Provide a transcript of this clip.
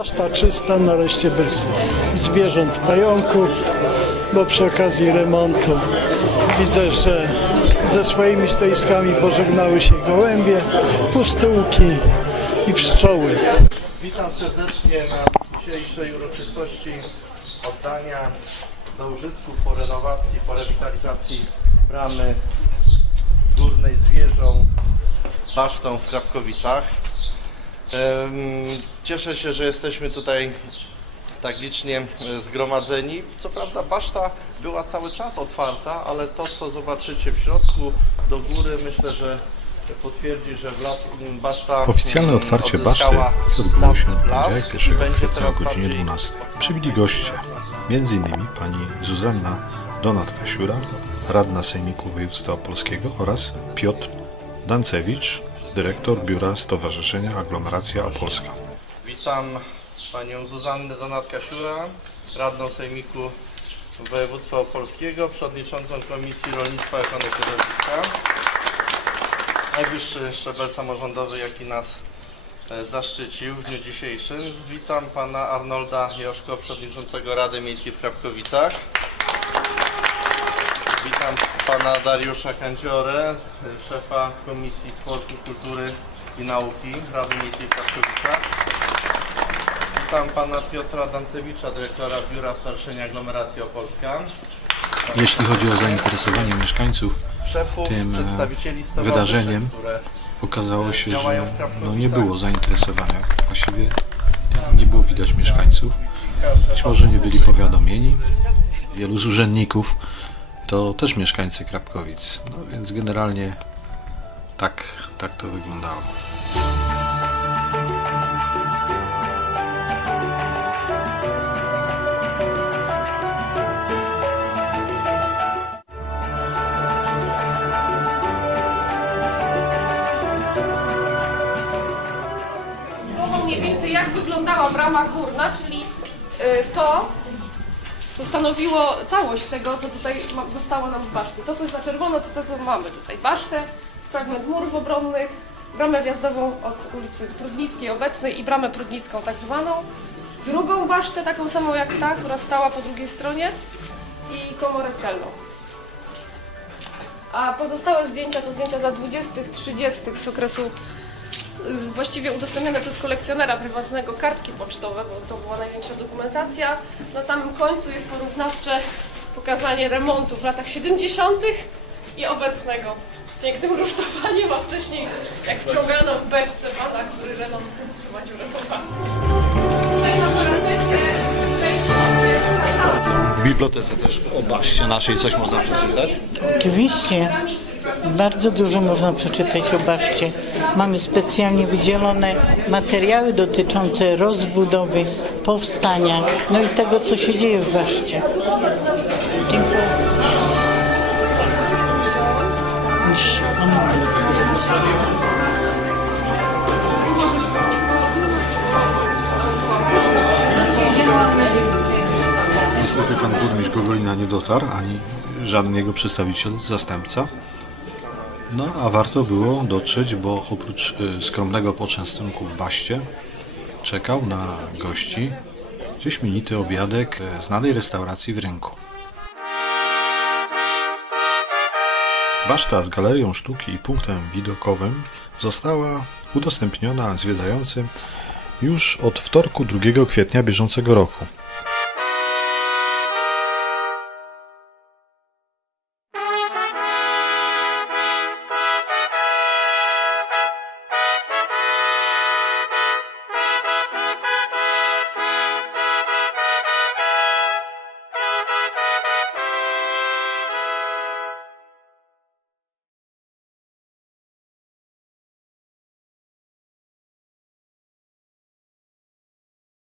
Paszta czysta, nareszcie bez zwierząt pająków, bo przy okazji remontu widzę, że ze swoimi stoiskami pożegnały się gołębie, pustułki i pszczoły. Witam serdecznie na dzisiejszej uroczystości oddania do użytku po renowacji, po rewitalizacji bramy górnej z wieżą basztą w Krapkowicach. Cieszę się, że jesteśmy tutaj tak licznie e, zgromadzeni. Co prawda baszta była cały czas otwarta, ale to co zobaczycie w środku do góry myślę, że potwierdzi, że w las, m, baszta Oficjalne m, otwarcie baszty odbyło się w poniedziałek i 1 będzie kwietnia o godzinie bardziej 12. Przybili goście, m.in. pani Zuzanna Donat-Kasiura, radna Sejmiku Województwa Opolskiego oraz Piotr Dancewicz, dyrektor Biura Stowarzyszenia Aglomeracja Opolska. Witam panią Zuzannę Donat-Kasiura, radną Sejmiku Województwa Opolskiego, przewodniczącą Komisji Rolnictwa i Ochrony Środowiska. Najwyższy szczebel samorządowy, jaki nas e, zaszczycił w dniu dzisiejszym. Witam pana Arnolda Joszko, przewodniczącego Rady Miejskiej w Krapkowicach. Witam pana Dariusza Kędziorę, e, szefa Komisji Sportu, Kultury i Nauki Rady Miejskiej w. Witam pana Piotra Dancewicza, dyrektora Biura Stowarzyszenia Aglomeracja Opolska. Jeśli chodzi o zainteresowanie mieszkańców, Szefów, Tym, e, wydarzeniem które okazało się, że no, nie było zainteresowania. Właściwie nie było widać mieszkańców. Być może nie byli powiadomieni. Wielu z urzędników to też mieszkańcy Krapkowic. No więc generalnie tak, tak to wyglądało. Mniej więcej jak wyglądała brama górna, czyli y, to, co stanowiło całość tego, co tutaj zostało nam w baszcie. To, co jest na czerwono, to to, co mamy tutaj. Basztę, fragment murów obronnych, bramę wjazdową od ulicy Prudnickiej obecnej i bramę prudnicką tak zwaną. Drugą basztę, taką samą jak ta, która stała po drugiej stronie i komorę celną. A pozostałe zdjęcia to zdjęcia za 20 30 z okresu właściwie udostępnione przez kolekcjonera prywatnego kartki pocztowe, bo to była największa dokumentacja. Na samym końcu jest porównawcze pokazanie remontu w latach 70. i obecnego. Z pięknym rusztowaniem, a wcześniej jak wciągano w beczce pana, który remont prowadził. Tutaj przejście W bibliotece też o baszcie naszej coś można przeczytać. Oczywiście. Bardzo dużo można przeczytać o Baszcie. Mamy specjalnie wydzielone materiały dotyczące rozbudowy, powstania, no i tego, co się dzieje w Baszcie. Dziękuję. Niestety pan burmistrz Gogolina nie dotarł, ani żaden jego przedstawiciel, zastępca. No, a warto było dotrzeć, bo oprócz y, skromnego poczęstunku w Baście czekał na gości wyśmienity obiadek e, znanej restauracji w rynku. Baszta z galerią sztuki i punktem widokowym została udostępniona zwiedzającym już od wtorku 2 kwietnia bieżącego roku.